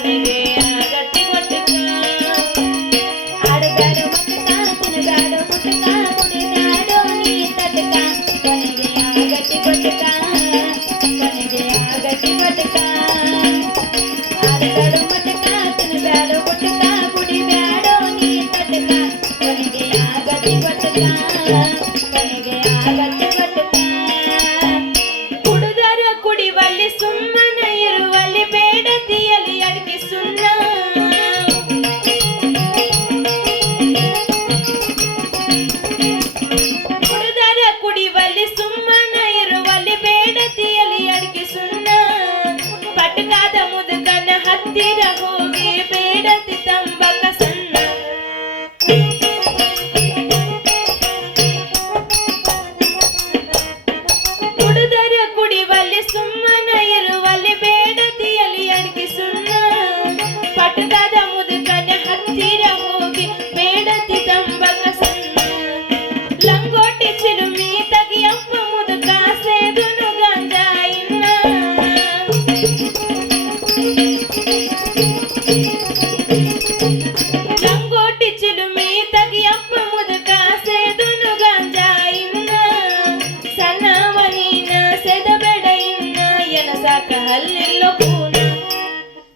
सिंगे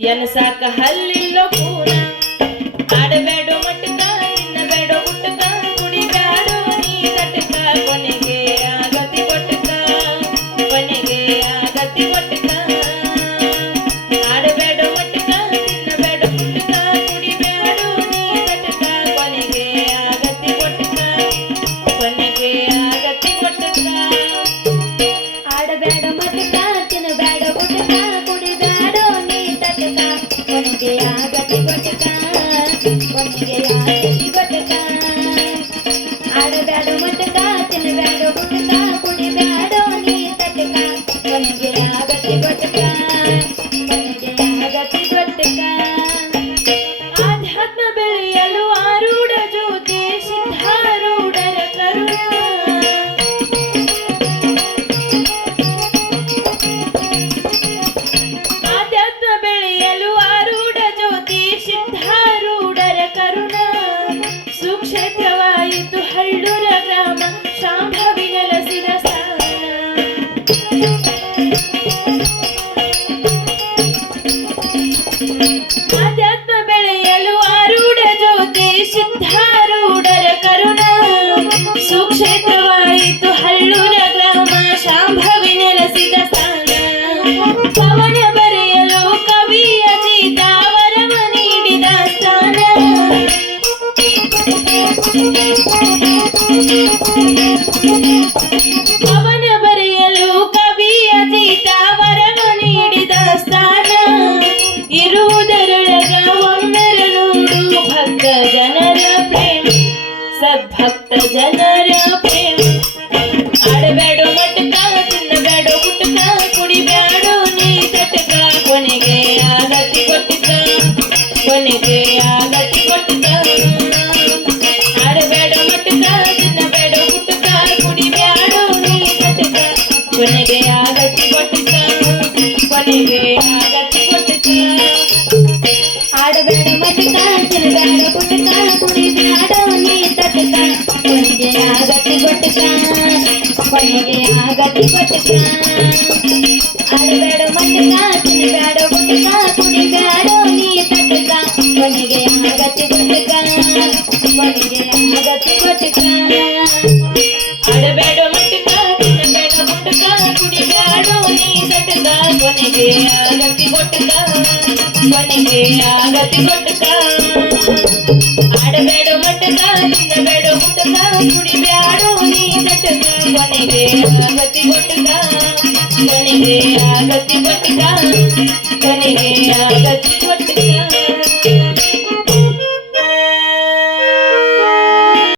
यन सा कहल्ली ಜ್ಯೋತಿ ಕರುಣ ಆಧ್ಯಾತ್ಮ ಬೆಳೆಯಲು ಆರೂಢ ಜ್ಯೋತಿಷಾರೂಢರ ಕರುಣ ಸೂಕ್ಷಿತು ಹಳ್ಳುರಾಮ ಆಗತಿ ಆಗತಿ ಬಟ್ಟಿ ತಲೆ ಬೇಡ ಮತ್ತೆ ಮೇಲೆ ಬನ್ನಿ ಆಗತಿ ಕೊಟ್ಟ ಮನೆಗೆ ಆಗತಿ ಕೊಟ್ಟ ಆಡಬೇಡ ಮಟ್ಟ ಆಗತಿ ಆಗತಿ ಆಗತಿ